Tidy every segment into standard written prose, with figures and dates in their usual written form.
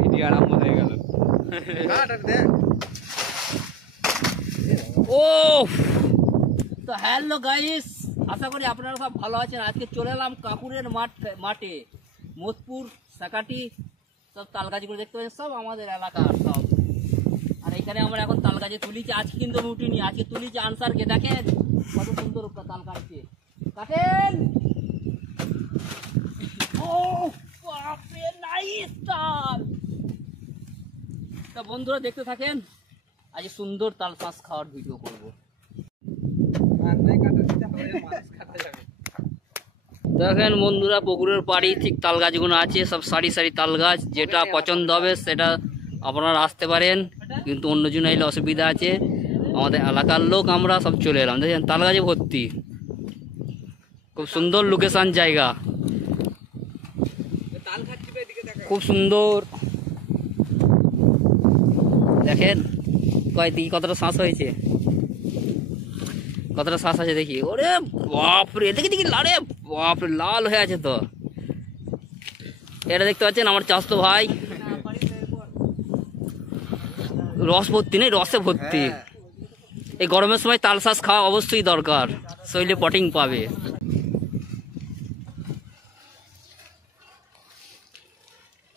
Video আরম্ভ হয়ে গেল। ও তো হ্যালো গাইস, আশা করি আপনারা সব ভালো আছেন। আজকে চলে এলাম কাকুরের মাঠে, মোদপুর সাকাটি সব তালগাছগুলো দেখতে পাচ্ছেন, সব আমাদের এলাকার সব। আর এখানে আমরা এখন তালগাছে তুলিছি। আজকে কিন্তু উঠিনি, আজকে তুলিছি আনসারকে। দেখেন কত সুন্দর তাল কাটছে, কাটেন। ও বাপরে, নাইস তাল। তা বন্ধুরা দেখতে থাকেন, আজ সুন্দর তাল শাঁস খাওয়ার ভিডিও করবো। দেখেন বন্ধুরা, পুকুরের পাড়ি ঠিক তাল গাছগুলো আছে, সব সারি সারি তাল গাছ। যেটা পছন্দ হবে সেটা আপনারা আসতে পারেন, কিন্তু অন্যজন এলে অসুবিধা আছে। আমাদের এলাকার লোক আমরা সব চলে এলাম। দেখেন তাল গাছে ভর্তি, খুব সুন্দর লোকেশন জায়গা, খুব সুন্দর। দেখেন কয়দিকে কতটা শ্বাস হয়েছে, কতটা শ্বাস আছে দেখি। ওরে বাপরে, দেখি দেখি লালে বাপরে, লাল হয়ে আছে তো। এটা দেখতে পাচ্ছেন আমার চাচাতো ভাই, রস ভর্তি নেই, রসে ভর্তি। এই গরমের সময় তাল শাঁস খাওয়া অবশ্যই দরকার, শরীরে প্রোটিন পাবে।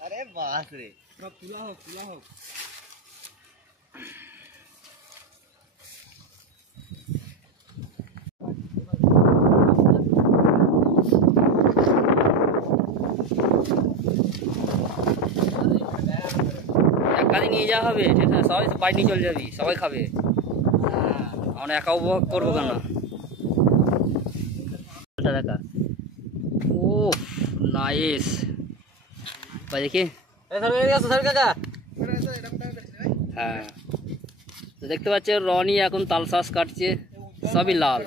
আরে বাস রে, পুলা হোক পুলা হোক। একাদি নিয়ে যাওয়া হবে, ঠিক আছে? সবাই বাড়ি নিয়ে চলে যাবি, সবাই খাবে। আমরা একা উপভোগ করবো কেন? দেখা, ও নাইস ভাই, দেখি। হ্যাঁ, তো দেখতে পাচ্ছে রনি এখন তাল শাঁস কাটছে, সবই লাল।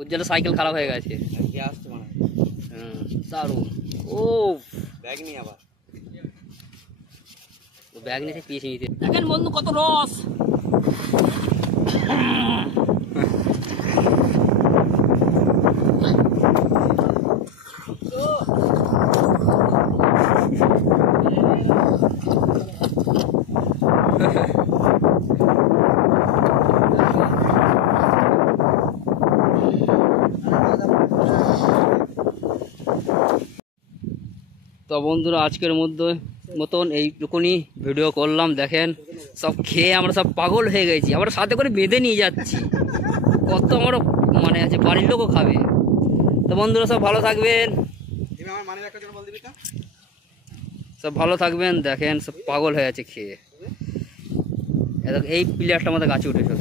উজ্জ্বলের সাইকেল খারাপ হয়ে গেছে। হ্যাঁ দারুণ। ও ব্যাগ নিয়ে আবার, ব্যাগ নিয়ে পিছিয়ে নিতে। দেখেন বন্ধু কত রস। তো বন্ধুরা আজকের মতন এইটুকুনি ভিডিও করলাম। দেখেন সব খেয়ে আমরা সব পাগল হয়ে গেছি, আমরা সাথে করে বেঁধে নিয়ে যাচ্ছি। কত আমরা মানে আছে, বাড়ির লোকও খাবে। তো বন্ধুরা সব ভালো থাকবেন, সব ভালো থাকবেন। দেখেন সব পাগল হয়ে আছে খেয়ে। এই প্লেয়ারটা আমাদের গাছে উঠেছিল।